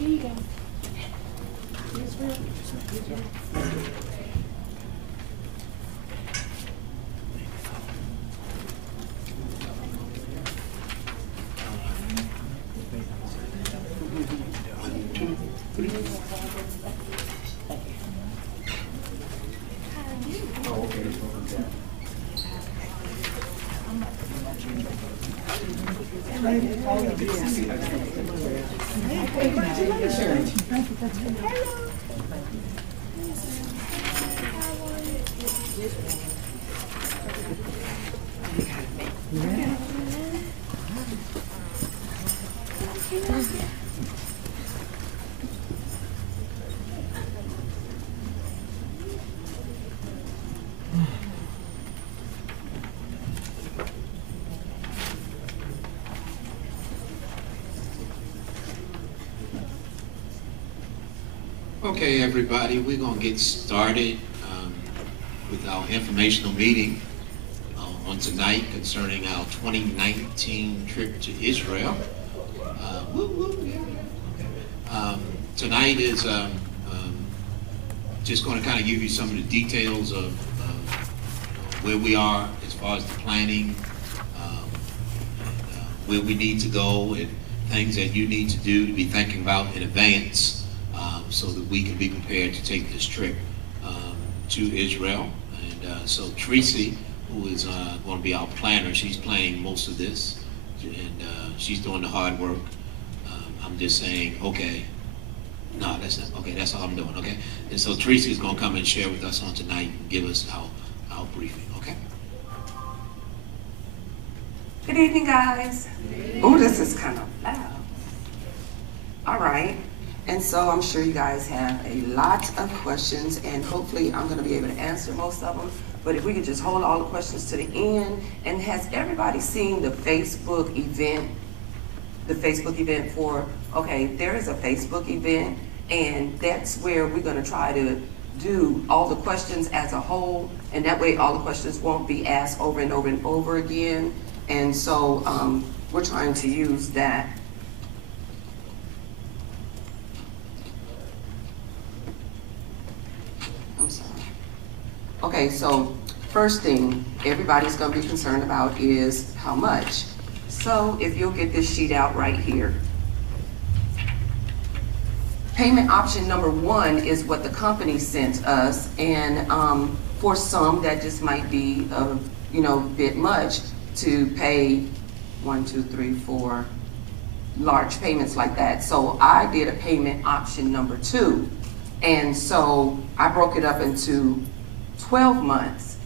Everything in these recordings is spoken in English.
Here you go. Israel. Okay, everybody, we're going to get started with our informational meeting on tonight concerning our 2019 trip to Israel. Tonight is just going to kind of give you some of the details of where we are as far as the planning, where we need to go, and things that you need to do to be thinking about in advance. So that we can be prepared to take this trip to Israel. And so Tracy, who is going to be our planner, she's planning most of this, and she's doing the hard work. I'm just saying, okay, no, that's not, okay, that's all I'm doing, okay? And so Tracy is going to come and share with us on tonight and give us our briefing, okay? Good evening, guys. Oh, this is kind of loud. All right. And so I'm sure you guys have a lot of questions, and hopefully I'm going to be able to answer most of them. But if we could just hold all the questions to the end. And has everybody seen the Facebook event? The Facebook event for, okay, there is a Facebook event, and that's where we're going to try to do all the questions as a whole, and that way all the questions won't be asked over and over and over again. And so we're trying to use that. Okay, so first thing everybody's going to be concerned about is how much. So if you'll get this sheet out right here. Payment option number 1 is what the company sent us, and for some that just might be a bit much to pay 1, 2, 3, 4 large payments like that. So I did a payment option number 2, and so I broke it up into 12 months.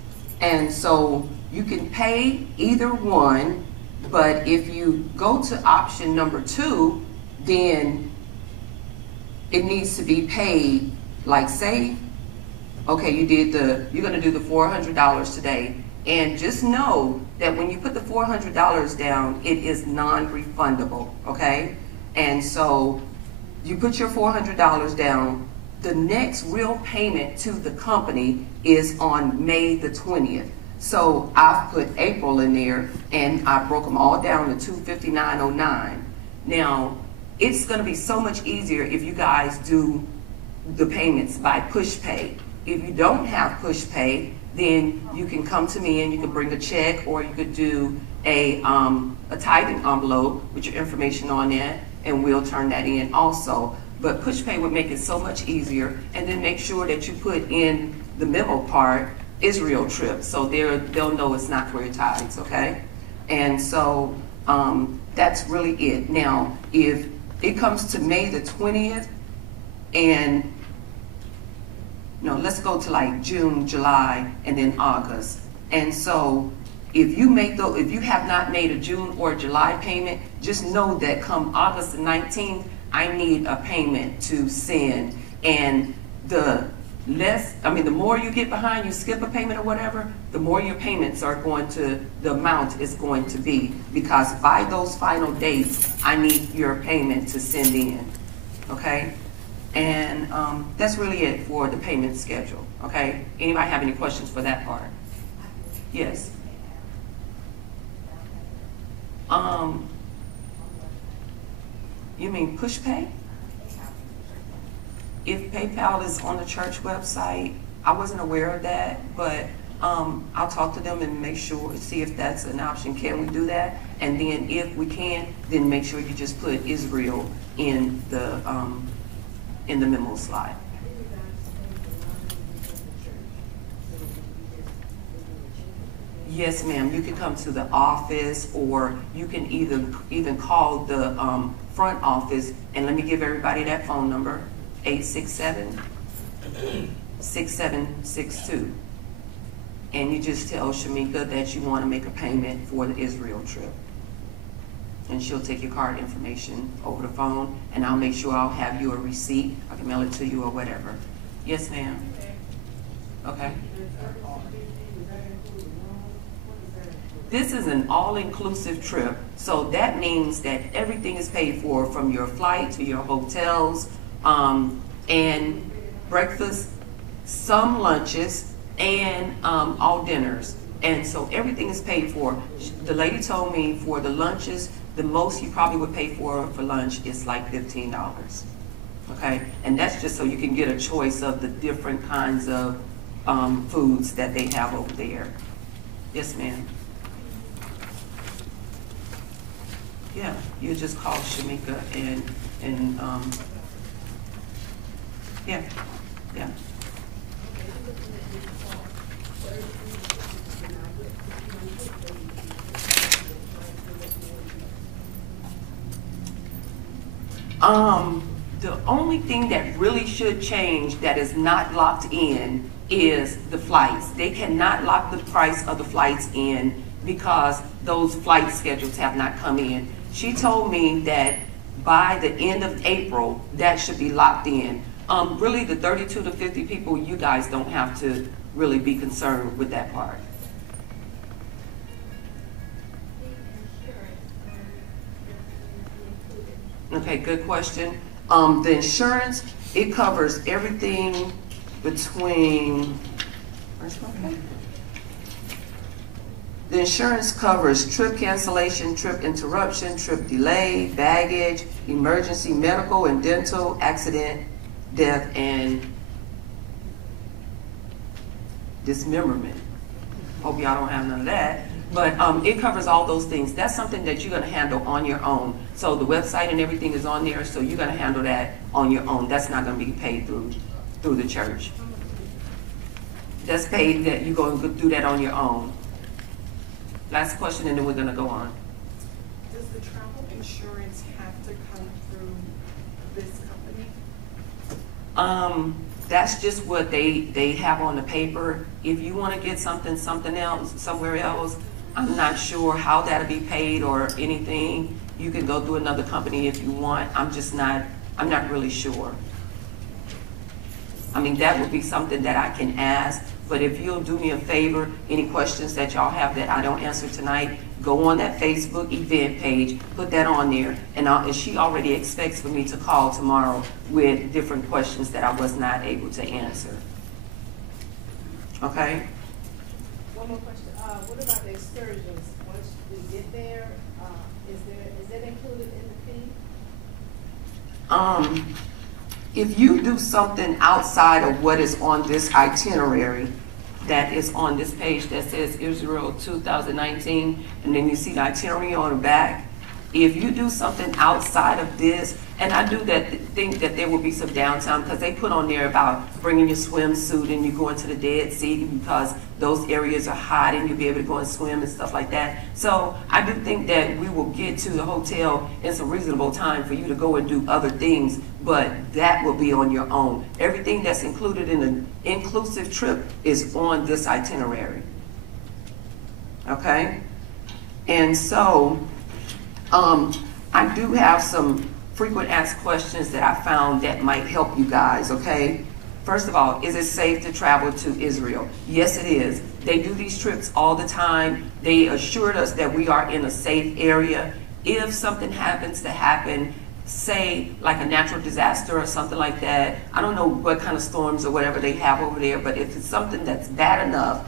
And so you can pay either one, but if you go to option number 2, then it needs to be paid, like say, okay, you're gonna do the $400 today, and just know that when you put the $400 down, it is non-refundable, okay? And so you put your $400 down. The next real payment to the company is on May the 20th. So I've put April in there, and I broke them all down to $259.09. Now, it's gonna be so much easier if you guys do the payments by push pay. If you don't have push pay, then you can come to me and you can bring a check, or you could do a tithing envelope with your information on it, and we'll turn that in also. But push pay would make it so much easier, and then make sure that you put in the memo part, Israel trip, so they'll know it's not for your tithes, okay? And so that's really it. Now, if it comes to May the 20th, and no, let's go to like June, July, and then August. And so if you have not made a June or July payment, just know that come August the 19th, I need a payment to send. And the more you get behind, you skip a payment or whatever, the more your payments are going to, the amount is going to be, because by those final dates, I need your payment to send in, okay? And that's really it for the payment schedule, okay? Anybody have any questions for that part? Yes. You mean push pay? if PayPal is on the church website, I wasn't aware of that, but I'll talk to them and make sure, see if that's an option. Can we do that? And then if we can, then make sure you just put Israel in the memo slide. Yes, ma'am. You can come to the office, or you can even call the front office. And let me give everybody that phone number: 867-6762. And you just tell Shamika that you want to make a payment for the Israel trip. And she'll take your card information over the phone, and I'll make sure I'll have you a receipt. I can mail it to you or whatever. Yes, ma'am. Okay. This is an all-inclusive trip, so that means that everything is paid for, from your flight to your hotels, and breakfast, some lunches, and all dinners. And so everything is paid for. The lady told me for the lunches, the most you probably would pay for lunch is like $15. Okay, and that's just so you can get a choice of the different kinds of foods that they have over there. Yes, ma'am. Yeah, you just call Shamika and yeah. The only thing that really should change that is not locked in is the flights. They cannot lock the price of the flights in because those flight schedules have not come in. She told me that by the end of April, that should be locked in. Really, the 32 to 50 people, you guys don't have to really be concerned with that part. Okay, good question. The insurance, it covers everything between, the insurance covers trip cancellation, trip interruption, trip delay, baggage, emergency medical and dental, accident, death, and dismemberment. Hope y'all don't have none of that. But it covers all those things. That's something that you're going to handle on your own. So the website and everything is on there, so you're going to handle that on your own. That's not going to be paid through the church. That's paid, that you're going to do that on your own. Last question, and then we're going to go on. Does the travel insurance have to come through this company? That's just what they have on the paper. If you want to get something else, somewhere else, I'm not sure how that'll be paid or anything. You can go through another company if you want. I'm not really sure. I mean, that would be something that I can ask, but if you'll do me a favor, any questions that y'all have that I don't answer tonight, go on that Facebook event page, put that on there, and she already expects for me to call tomorrow with different questions that I was not able to answer. Okay? One more question. What about the excursions? Once we get there, is that included in the fee? If you do something outside of what is on this itinerary that is on this page that says Israel 2019, and then you see the itinerary on the back, if you do something outside of this, and I do think that there will be some downtime, because they put on there about bringing your swimsuit and you go into the Dead Sea because those areas are hot and you'll be able to go and swim and stuff like that. So I do think that we will get to the hotel in some reasonable time for you to go and do other things, but that will be on your own. Everything that's included in an inclusive trip is on this itinerary. Okay? And so, I do have some frequent asked questions that I found that might help you guys, okay? First of all, is it safe to travel to Israel? Yes, it is. They do these trips all the time. They assured us that we are in a safe area. If something happens to happen, say like a natural disaster or something like that, I don't know what kind of storms or whatever they have over there, but if it's something that's bad enough,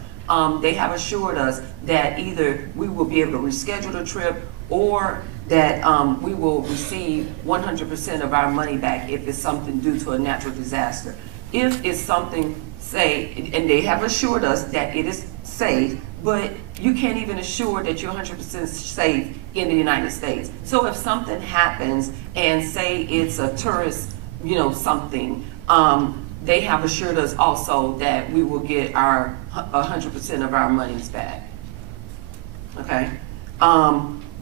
they have assured us that either we will be able to reschedule the trip, or that we will receive 100% of our money back if it's something due to a natural disaster. If it's something, say, and they have assured us that it is safe, but you can't even assure that you're 100% safe in the United States. So if something happens and say it's a tourist, something, they have assured us also that we will get our 100% of our monies back. Okay?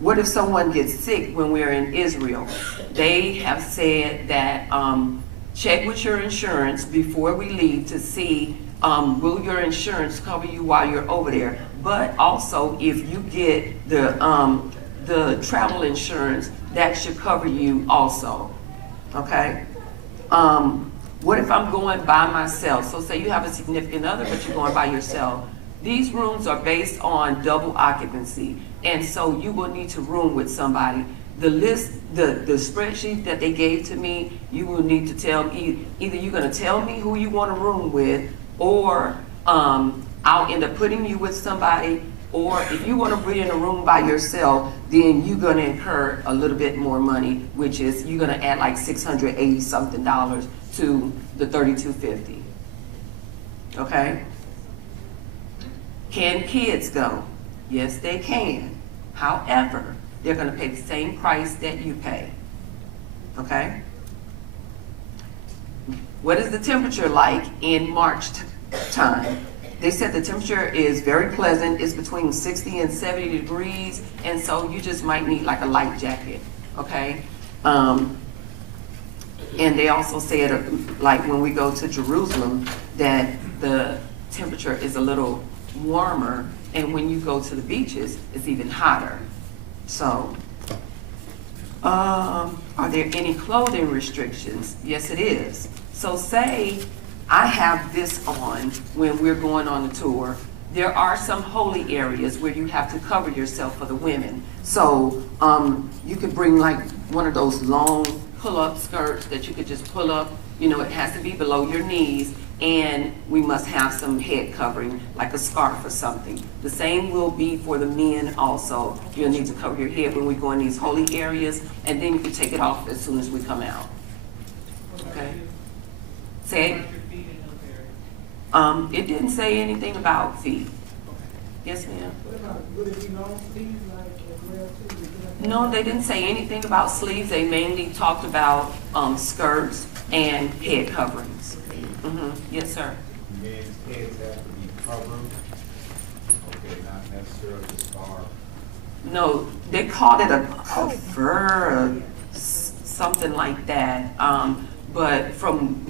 What if someone gets sick when we're in Israel? They have said that check with your insurance before we leave to see will your insurance cover you while you're over there. But also, if you get the travel insurance, that should cover you also. Okay? What if I'm going by myself? So say you have a significant other, but you're going by yourself. These rooms are based on double occupancy, and so you will need to room with somebody. The list, the spreadsheet that they gave to me, you will need to tell me, either you're going to tell me who you want to room with, or I'll end up putting you with somebody, or if you want to be in a room by yourself, then you're going to incur a little bit more money, which is you're going to add like $680 something to the $3,250. Okay? Can kids go? Yes, they can. However, they're going to pay the same price that you pay. Okay? What is the temperature like in March time? They said the temperature is very pleasant. It's between 60 and 70 degrees, and so you just might need like a light jacket. Okay? And they also said, like when we go to Jerusalem, that the temperature is a little warmer, and when you go to the beaches, it's even hotter. So, are there any clothing restrictions? Yes, it is. So say I have this on when we're going on the tour. There are some holy areas where you have to cover yourself for the women. So you could bring like one of those long pull-up skirts that you could just pull up. It has to be below your knees, and we must have some head covering, like a scarf or something. The same will be for the men also. You'll need to cover your head when we go in these holy areas, and then you can take it off as soon as we come out. Okay? Say it. It didn't say anything about feet. Yes, ma'am? Would it be long sleeves like as well too? No, they didn't say anything about sleeves. They mainly talked about skirts and head coverings. Yes, sir. Men's heads have to be covered. Okay, not necessarily a scarf. No, they called it a cover, something like that. But from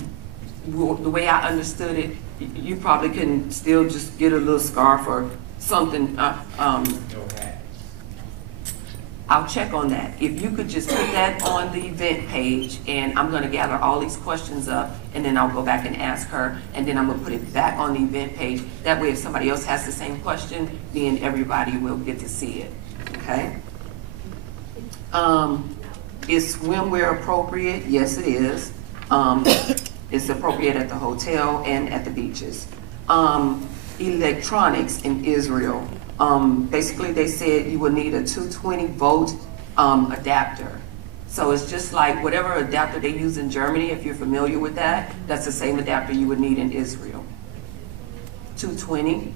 the way I understood it, you probably can still just get a little scarf or something. No hats. I'll check on that. If you could just put that on the event page, and I'm going to gather all these questions up, and then I'll go back and ask her, and then I'm going to put it back on the event page. That way, if somebody else has the same question, then everybody will get to see it. Okay? Is swimwear appropriate? Yes, it is. It's appropriate at the hotel and at the beaches. Electronics in Israel. Basically, they said you would need a 220-volt adapter. So it's just like whatever adapter they use in Germany, if you're familiar with that, that's the same adapter you would need in Israel. 220.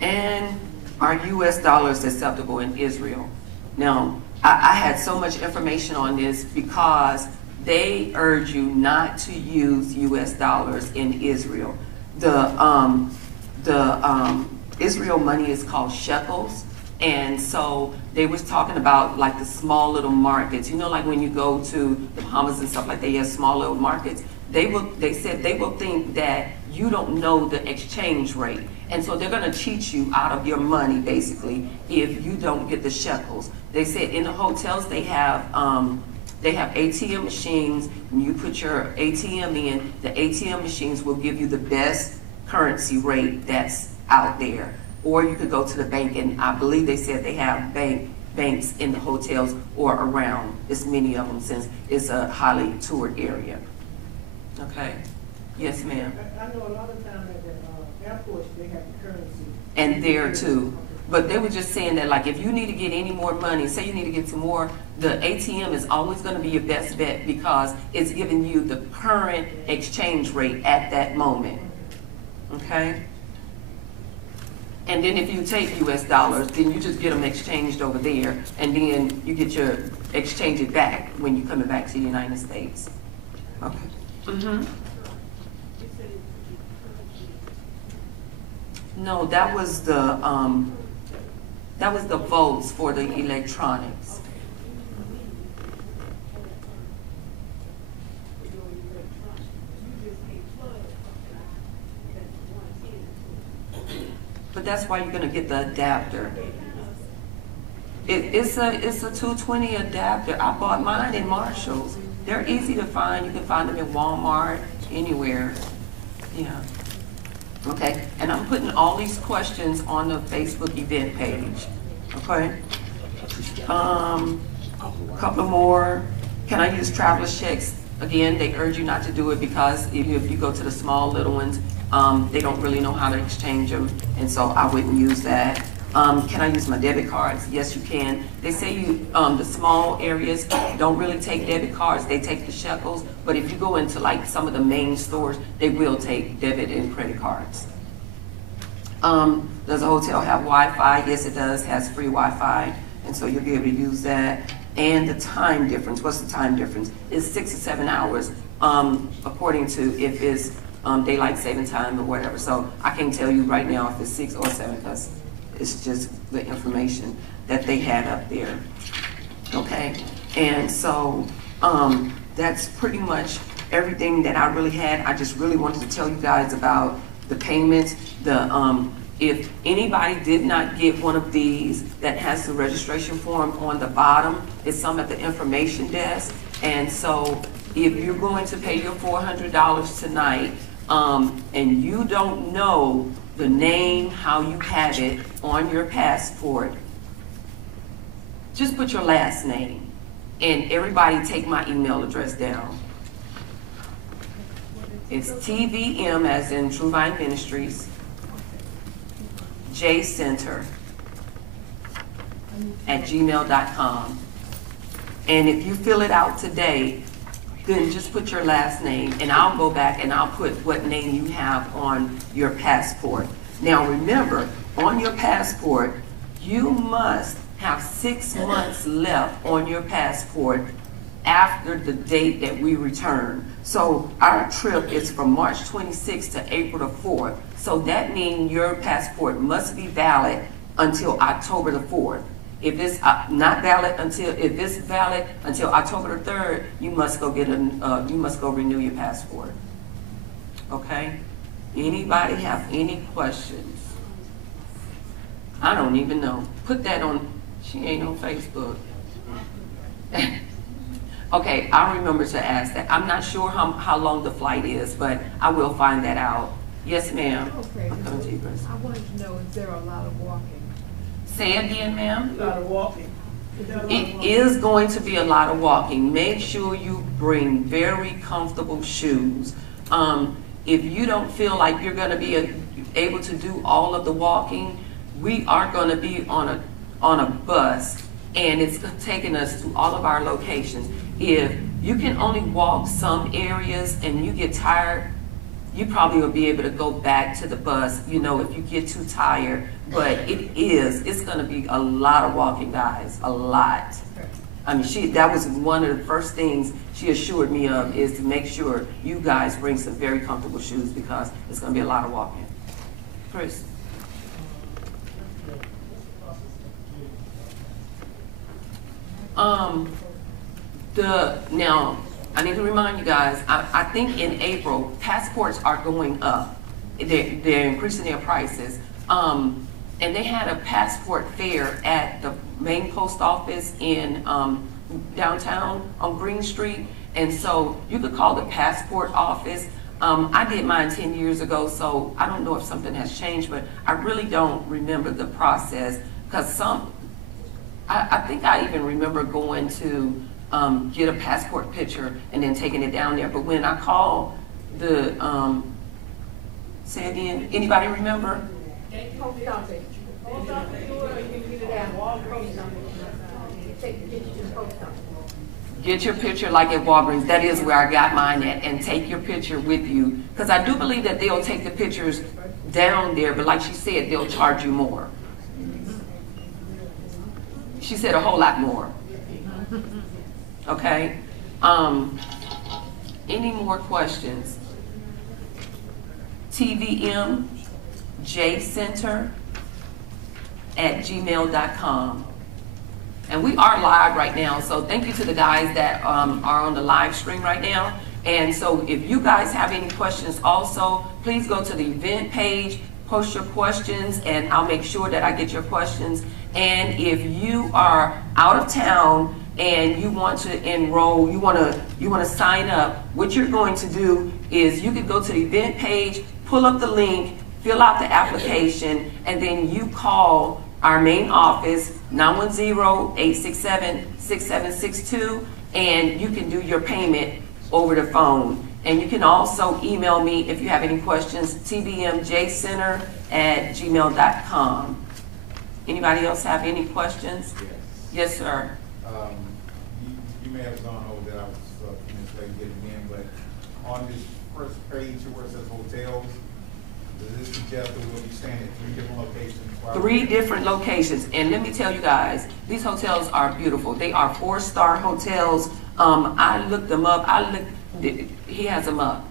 And are US dollars acceptable in Israel? Now, I had so much information on this because they urge you not to use US dollars in Israel. The Israel money is called shekels, and so they was talking about like the small little markets. Like when you go to the Bahamas and stuff like that, they have small little markets. They said they will think that you don't know the exchange rate, and so they're going to cheat you out of your money basically if you don't get the shekels. They said in the hotels they have ATM machines. When you put your ATM in, the ATM machines will give you the best currency rate that's out there. Or you could go to the bank, and I believe they said they have banks in the hotels or around. There's many of them since it's a highly toured area. Okay. Yes, ma'am. I know a lot of times at the airports they have the currency. And there too. But they were just saying that, like, if you need to get any more money, say you need to get some more, the ATM is always gonna be your best bet because it's giving you the current exchange rate at that moment, okay? And then if you take US dollars, then you just get them exchanged over there, and then you get your, exchange it back when you're coming back to the United States. Okay. Mm-hmm. No, that was the votes for the electronics. But that's why you're gonna get the adapter. It's a 220 adapter. I bought mine in Marshall's. They're easy to find. You can find them in Walmart, anywhere. Yeah. Okay, and I'm putting all these questions on the Facebook event page. Okay. Couple more. Can I use traveler's checks? Again, they urge you not to do it because if you go to the small little ones, they don't really know how to exchange them, and so I wouldn't use that. Can I use my debit cards? Yes, you can. They say you, the small areas don't really take debit cards, they take the shekels, but if you go into like some of the main stores, they will take debit and credit cards. Does the hotel have Wi-Fi? Yes, it does, has free Wi-Fi, and so you'll be able to use that. And the time difference, what's the time difference? It's 6 or 7 hours, according to if it's daylight saving time or whatever. So I can't tell you right now if it's 6 or 7 because it's just the information that they had up there. Okay, and so that's pretty much everything that I really had. I just really wanted to tell you guys about the payments. If anybody did not get one of these that has the registration form on the bottom, it's some at the information desk. And so if you're going to pay your $400 tonight, and you don't know the name, how you have it on your passport, just put your last name. And everybody take my email address down. It's TVM, as in True Vine Ministries, jcenter@gmail.com. And if you fill it out today, then just put your last name, and I'll go back and I'll put what name you have on your passport. Now remember, on your passport, you must have 6 months left on your passport after the date that we return. So our trip is from March 26th to April the 4th. So that means your passport must be valid until October the 4th. If it's not valid until, if it's valid until October the 3rd, you must go get you must go renew your passport. Okay? Anybody have any questions? I don't even know. Put that on, she ain't on Facebook. Okay, I'll remember to ask that. I'm not sure how long the flight is, but I will find that out. Yes, ma'am. Okay. I'm coming to you, Chris. I wanted to know, is there a lot of walking? Say again, ma'am. A lot of walking. It is going to be a lot of walking. Make sure you bring very comfortable shoes. If you don't feel like you're going to be able to do all of the walking, we are going to be on a bus, and it's taking us to all of our locations. If you can only walk some areas and you get tired, you probably will be able to go back to the bus, you know, if you get too tired. But it's going to be a lot of walking, guys, a lot. I mean, that was one of the first things she assured me of, is to make sure you guys bring some very comfortable shoes because it's going to be a lot of walking. Chris? Now, I need to remind you guys, I think in April, passports are going up. They're increasing their prices. And they had a passport fair at the main post office in downtown on Green Street. And so you could call the passport office. I did mine 10 years ago, so I don't know if something has changed, but I really don't remember the process, because I think I even remember going to get a passport picture and then taking it down there. But when I called the, say again, anybody remember? Post office. post office do it, or you can get it at Walgreens? Take the picture to the post office. Get your picture like at Walgreens. That is where I got mine at. And take your picture with you. Because I do believe that they'll take the pictures down there, but like she said, they'll charge you more. She said a whole lot more. Okay? Any more questions? TVM jcenter@gmail.com. And we are live right now, so thank you to the guys that are on the live stream right now. And so if you guys have any questions also, please go to the event page, post your questions, and I'll make sure that I get your questions. And if you are out of town and you want to enroll, you want to sign up, what you're going to do is you can go to the event page, pull up the link, fill out the application, and then you call our main office, 910-867-6762, and you can do your payment over the phone. And you can also email me if you have any questions, tvmjcenter@gmail.com. Anybody else have any questions? Yes. Yes, sir. You may have gone over that, I was getting in, but on this first page where it says hotels, does this suggest that we'll be staying at 3 different locations? 3 different locations, and let me tell you guys, these hotels are beautiful. They are 4-star hotels. I looked them up. He has them up.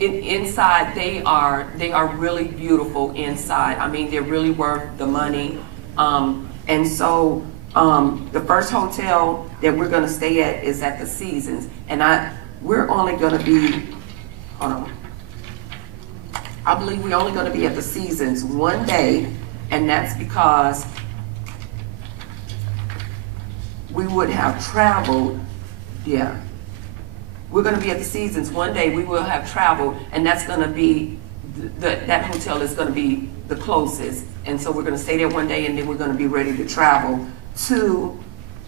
Inside, they are really beautiful inside. I mean, they're really worth the money. And so the first hotel that we're going to stay at is at the Seasons, and we're only going to be, hold on. I believe we're only going to be at the Seasons one day, and that's because we would have traveled, yeah. We're going to be at the Seasons one day, we will have traveled, and that's going to be, that hotel is going to be the closest. And so we're going to stay there one day, and then we're going to be ready to travel to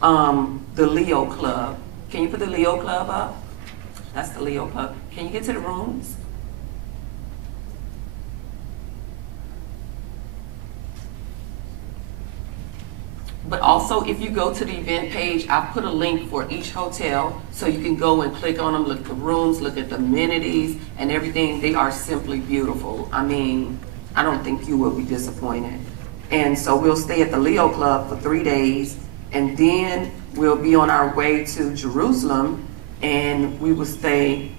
the Leo Club. Can you put the Leo Club up? That's the Leo Club. Can you get to the rooms? But also, if you go to the event page, I put a link for each hotel, so you can go and click on them, look at the rooms, look at the amenities and everything. They are simply beautiful. I mean, I don't think you will be disappointed. And so we'll stay at the Leo Club for 3 days, and then we'll be on our way to Jerusalem, and we will stay,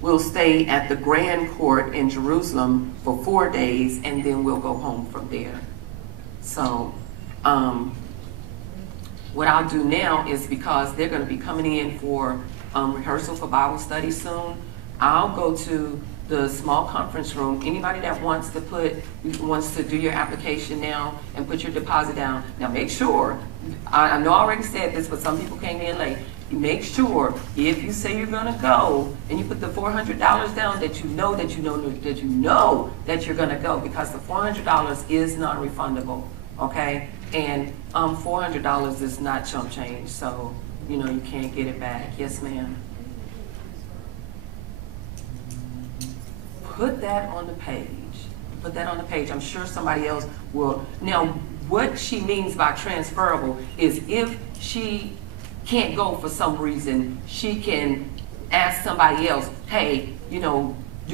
we'll stay at the Grand Court in Jerusalem for 4 days, and then we'll go home from there. So what I'll do now is, because they're going to be coming in for rehearsal for Bible study soon, I'll go to the small conference room. Anybody that wants to do your application now and put your deposit down. Now make sure, I know I already said this, but some people came in late. You make sure, if you say you're gonna go and you put the $400 down, that you know that you're gonna go, because the $400 is non-refundable, okay? And $400 is not chump change, so you can't get it back. Yes, ma'am. Put that on the page. Put that on the page. I'm sure somebody else will. Now, what she means by transferable is, if she can't go for some reason, she can ask somebody else, hey, do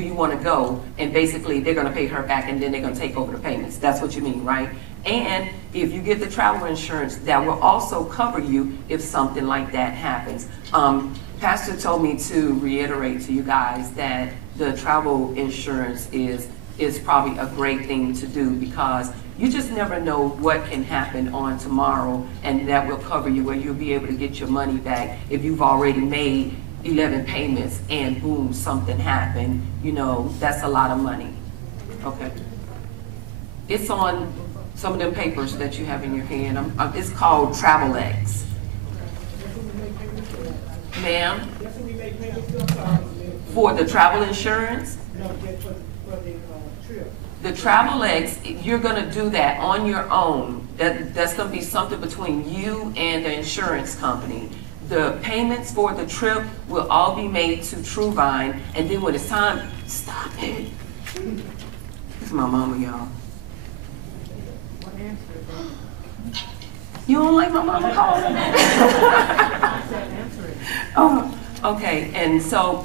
you want to go? And basically, they're going to pay her back, and then they're going to take over the payments. That's what you mean, right? And if you get the travel insurance, that will also cover you if something like that happens. Pastor told me to reiterate to you guys that the travel insurance is probably a great thing to do, because you just never know what can happen on tomorrow, and that will cover you, where you'll be able to get your money back if you've already made 11 payments and boom, something happened. That's a lot of money. Okay. It's on some of them papers that you have in your hand. It's called TravelX. Ma'am? For the travel insurance? No, for the trip. The TravelX, you're going to do that on your own. That's going to be something between you and the insurance company. The payments for the trip will all be made to Truvine, and then when it's time, stop it. to my mama, y'all. What answer is that? You don't like my mama calling? I said answer it. Oh, okay. And so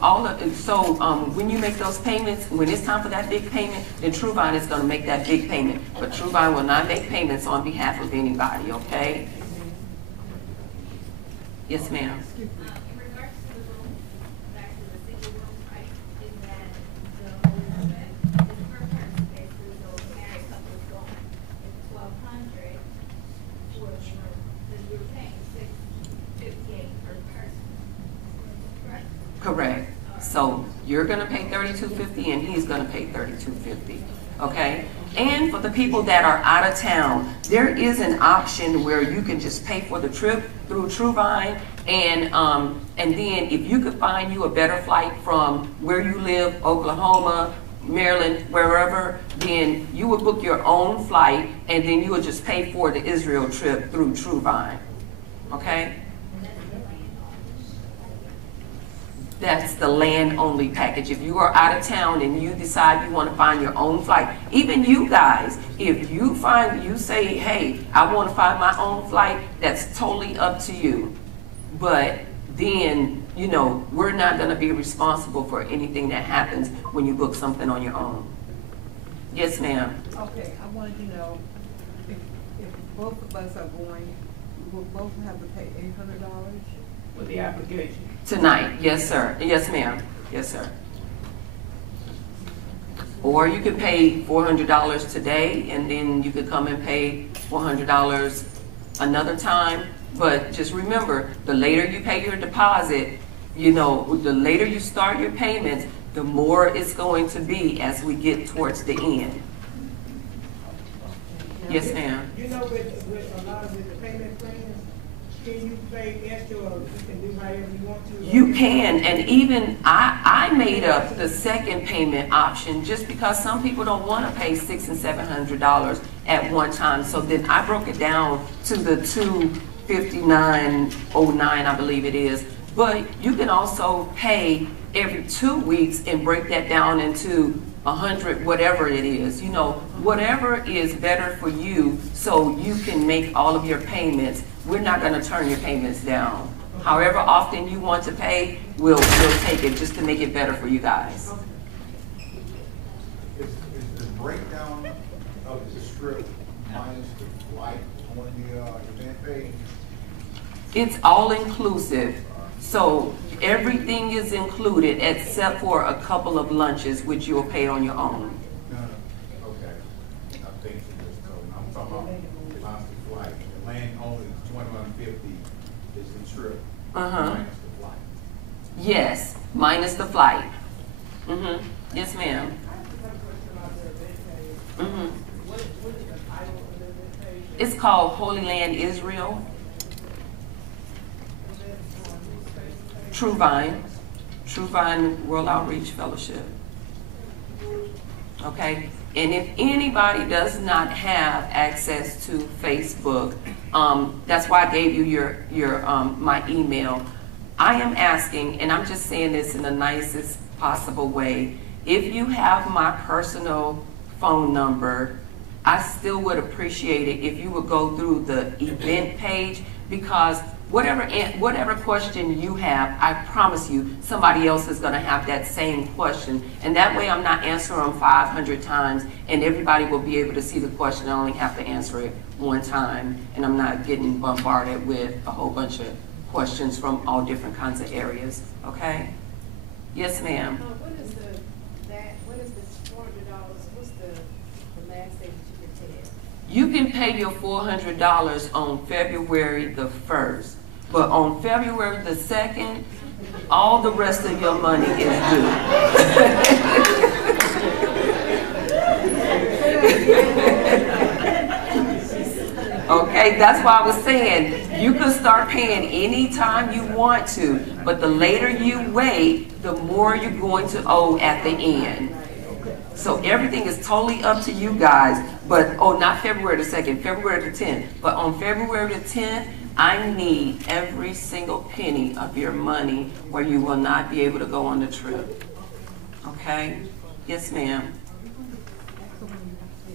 when you make those payments, when it's time for that big payment, then TrueVine is going to make that big payment. But TrueVine will not make payments on behalf of anybody. Okay? Yes, ma'am. In regards to the room, back to the single room price, is that the whole event is per person, basically, so if a married couple is going, it's $1,200 for the room, then you're paying $658 per person. Correct? Correct. So you're going to pay $32.50 and he's going to pay $32.50. Okay? And for the people that are out of town, there is an option where you can just pay for the trip through TrueVine, and then if you could find you a better flight from where you live, Oklahoma, Maryland, wherever, then you would book your own flight, and then you would just pay for the Israel trip through TrueVine. Okay? That's the land-only package. If you are out of town and you decide you want to find your own flight, even you guys, if you say, hey, I want to find my own flight, that's totally up to you. But then, you know, we're not going to be responsible for anything that happens when you book something on your own. Yes, ma'am. Okay, I wanted to know, if both of us are going, we'll both have to pay $800? With the application. Tonight, yes, sir. Yes, ma'am. Yes, sir. Or you could pay $400 today, and then you could come and pay $400 another time. But just remember, the later you pay your deposit, you know, the later you start your payments, the more it's going to be as we get towards the end. Yes, ma'am. You know, with a lot of the payment plans, can you pay extra, or you can do however you want to? You can, and even I made up the second payment option just because some people don't want to pay $600 and $700 at one time. So then I broke it down to the $259.09, I believe it is. But you can also pay every 2 weeks and break that down into 100, whatever it is. You know, whatever is better for you, so you can make all of your payments. We're not going to turn your payments down. However often you want to pay, we'll take it just to make it better for you guys. Is the breakdown of the strip minus the flight on the event page? It's all inclusive. So everything is included except for a couple of lunches, which you'll pay on your own. No. Okay. I think you just told me. I'm talking about minus the flight. The land only is $21.50 is the trip. Minus the flight. Yes, minus the flight. Yes, ma'am. I have a question about the event page. What is the title of the event page? It's called Holy Land Israel. TrueVine World Outreach Fellowship. Okay, and if anybody does not have access to Facebook, that's why I gave you your my email. I am asking, and I'm just saying this in the nicest possible way, if you have my personal phone number, I still would appreciate it if you would go through the event page, because whatever question you have, I promise you, somebody else is going to have that same question. And that way I'm not answering them 500 times, and everybody will be able to see the question. I only have to answer it one time, and I'm not getting bombarded with a whole bunch of questions from all different kinds of areas. Okay? Yes, ma'am. What is the $400? What's the last day that you can pay it? You can pay your $400 on February the 1st, but on February the 2nd, all the rest of your money is due. Okay, that's why I was saying you can start paying anytime you want to, but the later you wait, the more you're going to owe at the end. So everything is totally up to you guys, but, not February the 2nd, February the 10th. But on February the 10th, I need every single penny of your money, or you will not be able to go on the trip. Okay? Yes, ma'am. So when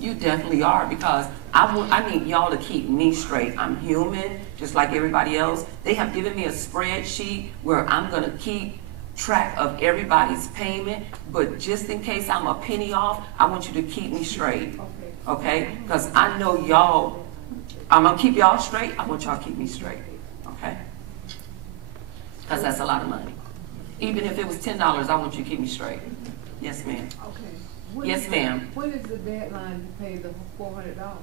You definitely are, because I need y'all to keep me straight. I'm human, just like everybody else. They have given me a spreadsheet where I'm gonna keep track of everybody's payment, but just in case I'm a penny off, I want you to keep me straight, okay? Because I know y'all, I'm gonna keep y'all straight. I want y'all to keep me straight, okay? Because that's a lot of money. Even if it was $10, I want you to keep me straight. Yes, ma'am. Okay. Yes, ma'am. When is the deadline to pay the $400?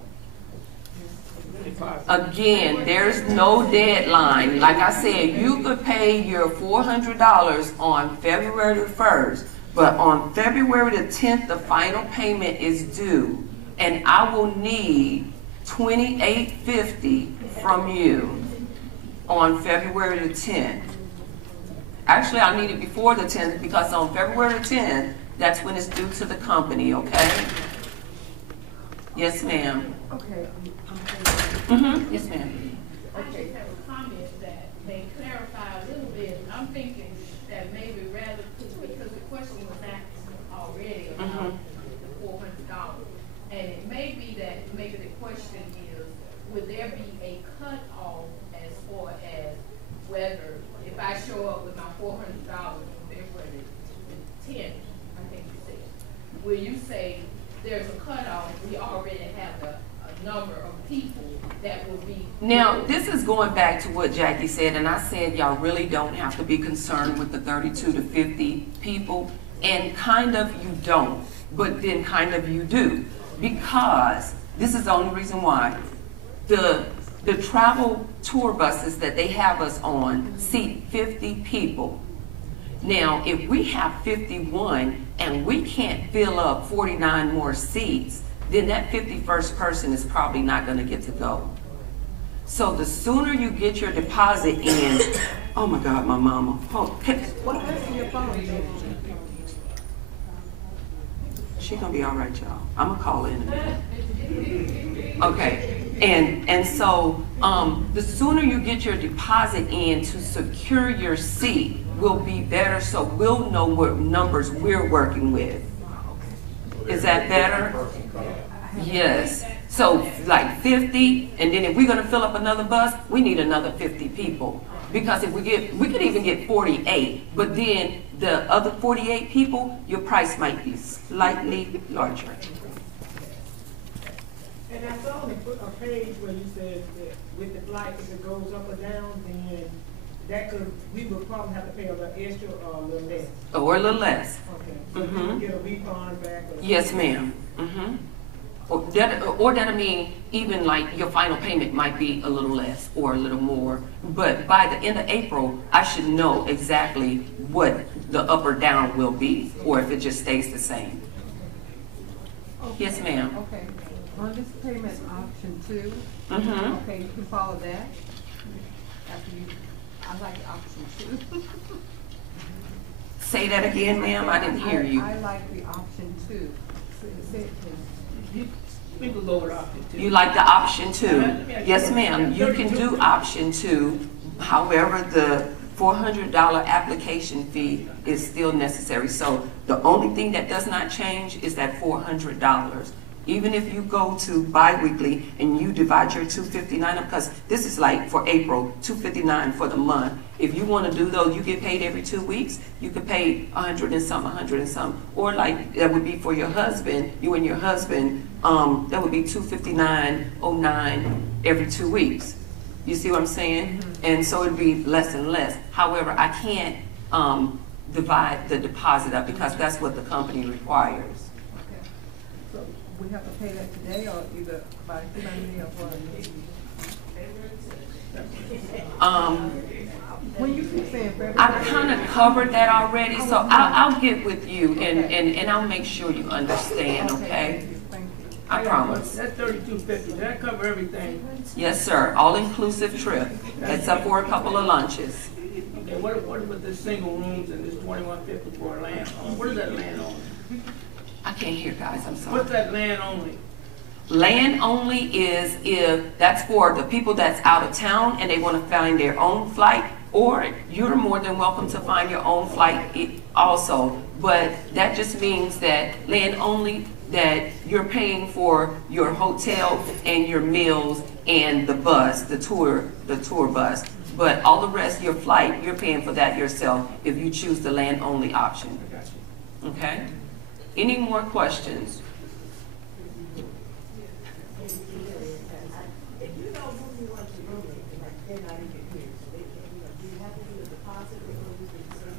Again, there's no deadline. Like I said, you could pay your $400 on February the 1st, but on February the 10th, the final payment is due, and I will need $28.50 from you on February the 10th. Actually, I need it before the 10th, because on February the 10th, that's when it's due to the company, okay? Yes, ma'am. Okay. Yes, ma'am. I just have a comment that they clarify a little bit. I'm thinking that maybe rather, because the question was asked already about the $400. And it may be that maybe the question is, would there be a cutoff as far as whether, if I show up with my $400 on February the 10th, I think you said, will you say there's a cutoff, we already have a number of people that will be. Now, this is going back to what Jackie said, and I said y'all really don't have to be concerned with the 32 to 50 people, and kind of you don't, but then kind of you do, because this is the only reason why. The travel tour buses that they have us on seat 50 people. Now, if we have 51 and we can't fill up 49 more seats, then that 51st person is probably not going to get to go. So the sooner you get your deposit in, oh my God, my mama. What happened to your phone? She's going to be all right, y'all. I'm going to call in a minute. Okay. And so the sooner you get your deposit in to secure your seat will be better, so we'll know what numbers we're working with. Is that better? Yes. So like 50, and then if we're gonna fill up another bus, we need another 50 people. Because if we could even get 48, but then the other 48 people, your price might be slightly larger. And I saw on a page where you said that with the flight, if it goes up or down, then we would probably have to pay a little extra or a little less. Or a little less. Okay. So we can get a refund back? Or Yes, ma'am. Or that'll mean even like your final payment might be a little less or a little more. But by the end of April, I should know exactly what the up or down will be, or if it just stays the same. Okay. Yes, ma'am. Okay. On this payment option 2, Mm-hmm. okay, you can follow that. After you, I like option 2. Say that again, ma'am. I didn't hear you. I like the option 2. Say it, please. We could go with option 2. You like the option 2? Yes, ma'am. You can do option 2. However, the $400 application fee is still necessary. So the only thing that does not change is that $400. Even if you go to bi-weekly and you divide your $259 up, because this is like for April, $259 for the month. If you want to do those, you get paid every 2 weeks, you could pay $100 and some. Or like that would be for your husband, you and your husband, that would be $259.09 every 2 weeks. You see what I'm saying? And so it'd be less and less. However, I can't divide the deposit up because that's what the company requires. Okay. So we have to pay that today or either by Sunday or what? When you keep saying February, I kind of covered that already, so I'll get with you and I'll make sure you understand, okay? Thank you. I promise. That's $32.50. Does that cover everything? Yes, sir. All-inclusive trip, except for a couple of lunches. Okay, what with the single rooms and this $21.50 for a land? What is that land only? I can't hear, guys. I'm sorry. What's that land only? Land only is if that's for the people that's out of town and they want to find their own flight, or you're more than welcome to find your own flight also. But that just means that land only that you're paying for your hotel and your meals and the bus, the tour bus. But all the rest, your flight, you're paying for that yourself if you choose the land-only option. Okay? Any more questions? If you know who you want to go with, like they're not even here, so they can't, you know, do you have to do a deposit before you can say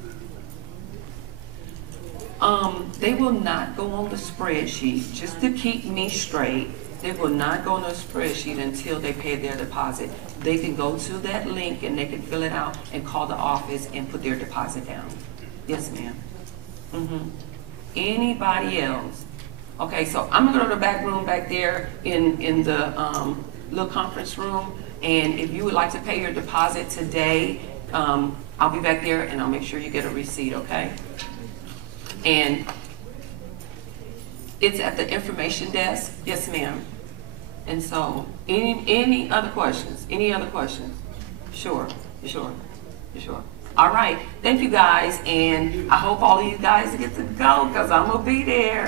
you do? They will not go on the spreadsheet, just to keep me straight. They will not go on the spreadsheet until they pay their deposit. They can go to that link and they can fill it out and call the office and put their deposit down. Yes, ma'am. Anybody else? Okay, so I'm gonna go to the back room back there in the little conference room. And if you would like to pay your deposit today, I'll be back there and I'll make sure you get a receipt, okay? And it's at the information desk. Yes, ma'am. And so, any other questions? Any other questions? Sure. All right. Thank you guys, and I hope all of you guys get to go because I'm gonna be there.